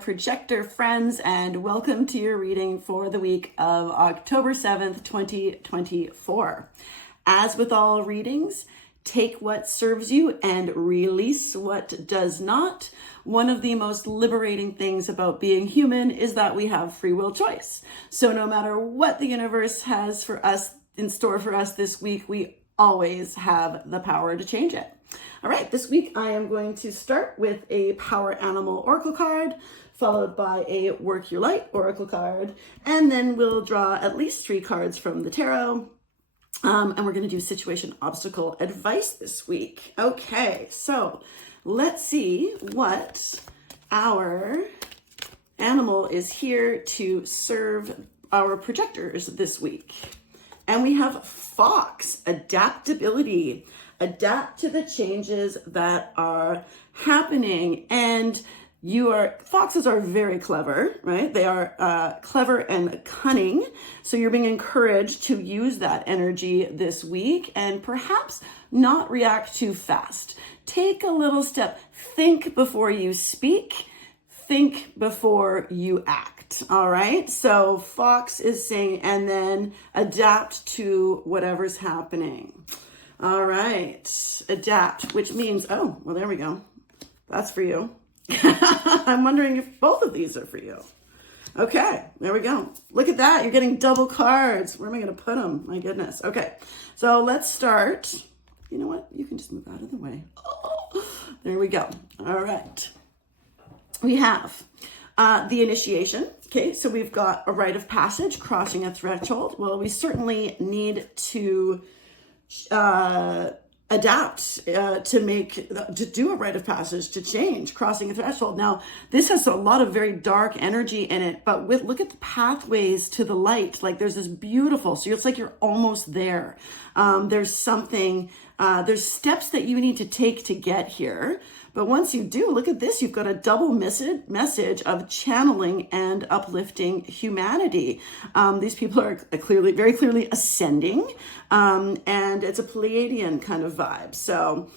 projector friends, and welcome to your reading for the week of October 7th, 2024. As with all readings, take what serves you and release what does not. One of the most liberating things about being human is that we have free will choice. So no matter what the universe has for us in store for us this week, we always have the power to change it. All right, this week I am going to start with a Power Animal Oracle card, followed by a Work Your Light Oracle card, and then we'll draw at least 3 cards from the tarot. And we're going to do situation obstacle advice this week. Okay, so let's see what our animal is here to serve our projectors this week. And we have Fox, adaptability. Adapt to the changes that are happening. And foxes are very clever, right? They are clever and cunning. So you're being encouraged to use that energy this week and perhaps not react too fast. Take a little step. Think before you speak. Think before you act. All right. So Fox is saying, and then adapt to whatever's happening. All right. Adapt, which means, oh, well, there we go. That's for you. I'm wondering if both of these are for you. Okay, there we go. Look at that. You're getting double cards. Where am I going to put them? My goodness. Okay, so let's start. You know what? You can just move out of the way. Oh, there we go. All right. We have the initiation. Okay, so we've got a rite of passage, crossing a threshold. Well, we certainly need to adapt to do a rite of passage, to change, crossing a threshold. Now, this has a lot of very dark energy in it, but look at the pathways to the light. Like there's this beautiful, so it's like you're almost there. There's steps that you need to take to get here. But once you do, look at this, you've got a double message of channeling and uplifting humanity. These people are very clearly ascending, and it's a Pleiadian kind of vibe. So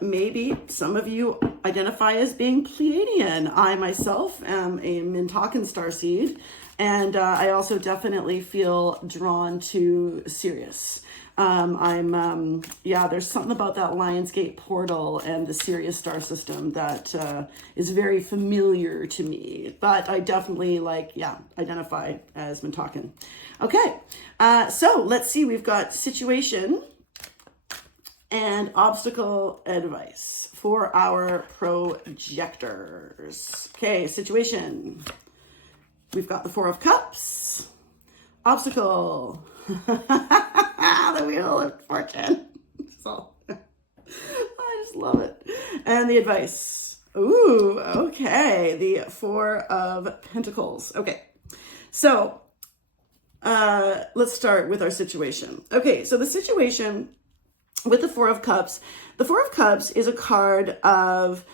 maybe some of you identify as being Pleiadian. I myself am a Mintakan starseed, and I also definitely feel drawn to Sirius. There's something about that Lionsgate portal and the Sirius star system that is very familiar to me, but I definitely identify as Mintakan. Okay, so let's see, we've got situation and obstacle advice for our projectors. Okay, situation. We've got the 4 of Cups. Obstacle. The Wheel of Fortune. So, I just love it. And the advice. Ooh, okay. The 4 of Pentacles. Okay. So, let's start with our situation. Okay, so the situation with the 4 of Cups. The 4 of Cups is a card of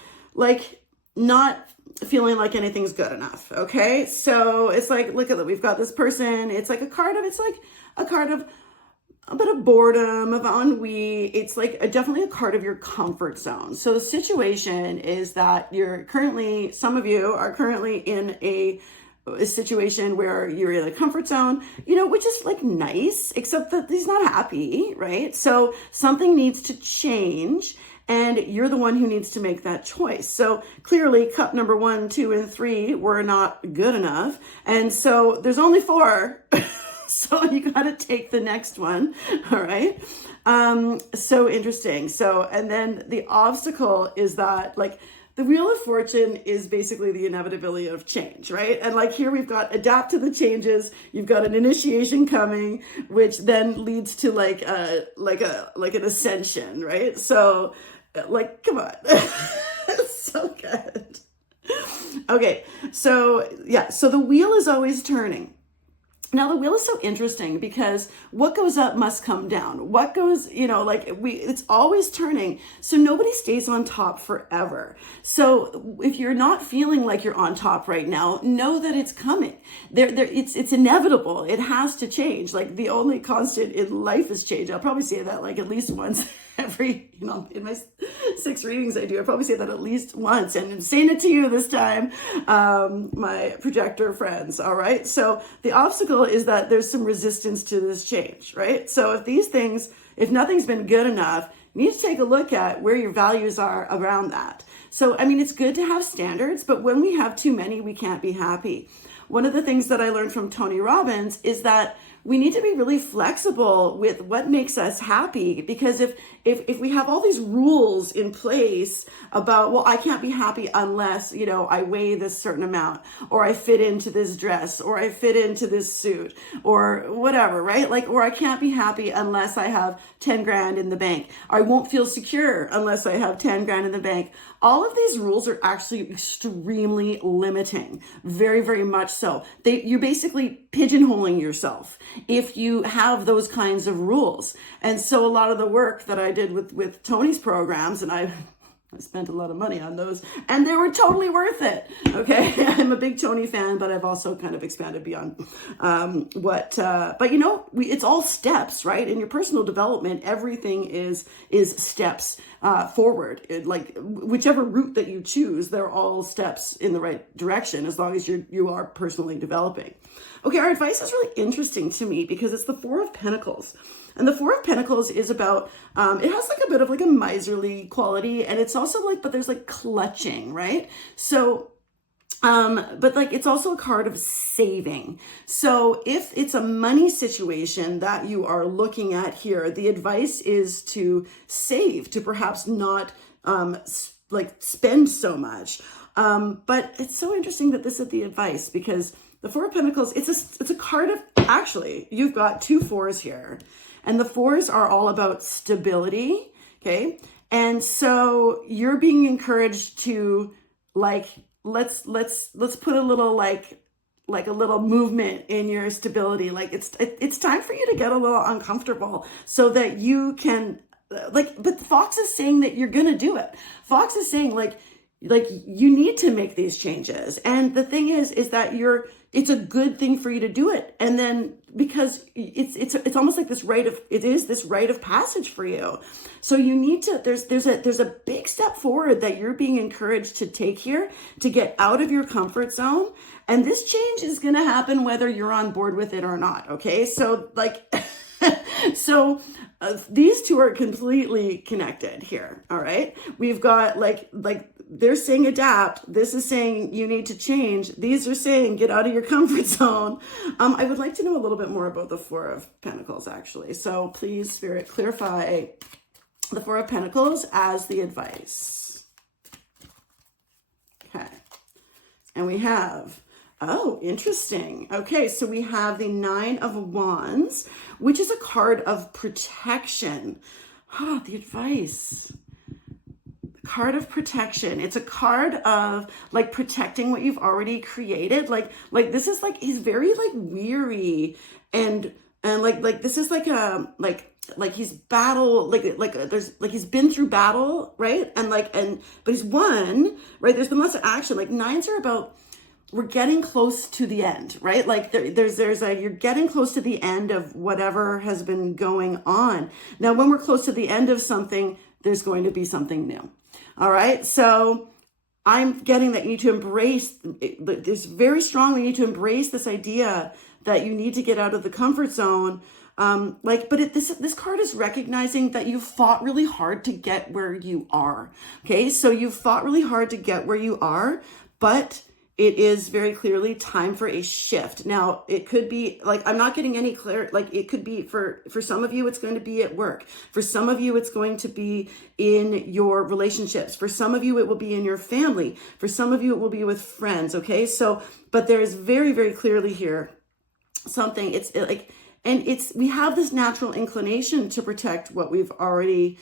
not feeling like anything's good enough. Okay, so it's like, look at it, we've got this person. It's like a card of a bit of boredom, of ennui. It's definitely a card of your comfort zone. So the situation is that some of you are currently in a situation where you're in a comfort zone, which is nice, except that he's not happy, right? So something needs to change, and you're the one who needs to make that choice. So clearly cup number 1, 2, and 3 were not good enough. And so there's only 4. So you got to take the next one. All right. So interesting. So, and then the obstacle is that the Wheel of Fortune is basically the inevitability of change, right? And here we've got adapt to the changes. You've got an initiation coming, which then leads to an ascension, right? So come on. It's so good. Okay. So so the wheel is always turning. Now, the wheel is so interesting because what goes up must come down. What goes, it's always turning. So nobody stays on top forever. So if you're not feeling like you're on top right now, know that it's coming. It's inevitable. It has to change. The only constant in life is change. I'll probably say that at least once in my 6 readings I do, I probably say that at least once, and I'm saying it to you this time, my projector friends. All right. So the obstacle is that there's some resistance to this change, right? So if nothing's been good enough, you need to take a look at where your values are around that. So, I mean, it's good to have standards, but when we have too many, we can't be happy. One of the things that I learned from Tony Robbins is that we need to be really flexible with what makes us happy, because if we have all these rules in place about, well, I can't be happy unless, I weigh this certain amount, or I fit into this dress, or I fit into this suit, or whatever, right? Or I can't be happy unless I have 10 grand in the bank. I won't feel secure unless I have 10 grand in the bank. All of these rules are actually extremely limiting, very, very much so. You're basically pigeonholing yourself if you have those kinds of rules. And so a lot of the work that I did with Tony's programs, and I spent a lot of money on those, and they were totally worth it. Okay. I'm a big Tony fan, but I've also kind of expanded beyond but it's all steps, right? In your personal development, everything is steps forward. Whichever route that you choose, they're all steps in the right direction, as long as you are personally developing. Okay. Our advice is really interesting to me because it's the 4 of Pentacles. And the 4 of Pentacles is about, it has a bit of a miserly quality, and it's also but there's clutching, right? So, but it's also a card of saving. So if it's a money situation that you are looking at here, the advice is to save, to perhaps not, spend so much. But it's so interesting that this is the advice, because the 4 of Pentacles, it's a card of, actually, you've got 2 4s here. And the 4s are all about stability, okay? And so you're being encouraged to let's put a little a little movement in your stability. It's time for you to get a little uncomfortable so that you can but Fox is saying that you're gonna do it. Fox is saying you need to make these changes. And the thing is that it's a good thing for you to do it. And then because it's almost like this rite of passage for you. So you need to, there's a big step forward that you're being encouraged to take here to get out of your comfort zone. And this change is going to happen whether you're on board with it or not. Okay. So these two are completely connected here. All right. We've got they're saying adapt. This is saying you need to change. These are saying get out of your comfort zone. I would like to know a little bit more about the 4 of Pentacles, actually. So please, Spirit, clarify the 4 of Pentacles as the advice. Okay. And we have, oh, interesting. Okay, so we have the 9 of Wands, which is a card of protection. The advice. Card of protection. It's a card of protecting what you've already created. This is he's very weary and this is he's battle there's he's been through battle, right? But he's won, right? There's been lots of action. 9s are about, we're getting close to the end, right? You're getting close to the end of whatever has been going on. Now, when we're close to the end of something, there's going to be something new. All right. So I'm getting that you need to embrace this very strongly. You need to embrace this idea that you need to get out of the comfort zone. This card is recognizing that you fought really hard to get where you are. Okay. So you fought really hard to get where you are, but it is very clearly time for a shift. Now, it could be I'm not getting any clear, it could be for some of you, it's going to be at work. For some of you, it's going to be in your relationships. For some of you, it will be in your family. For some of you, it will be with friends. Okay. So, but there is very, very clearly here something, we have this natural inclination to protect what we've already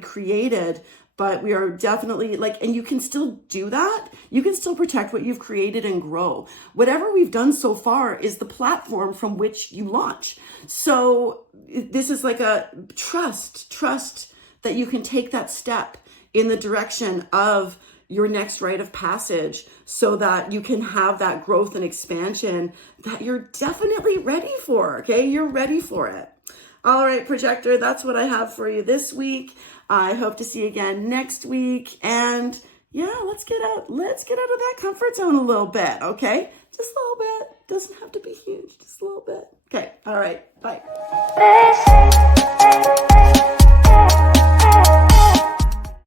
created. But we are definitely and you can still do that. You can still protect what you've created and grow. Whatever we've done so far is the platform from which you launch. So this is a trust that you can take that step in the direction of your next rite of passage so that you can have that growth and expansion that you're definitely ready for. Okay. You're ready for it. All right, Projector, that's what I have for you this week. I hope to see you again next week. And yeah, let's get out of that comfort zone a little bit, okay? Just a little bit. Doesn't have to be huge, just a little bit. Okay, all right, bye.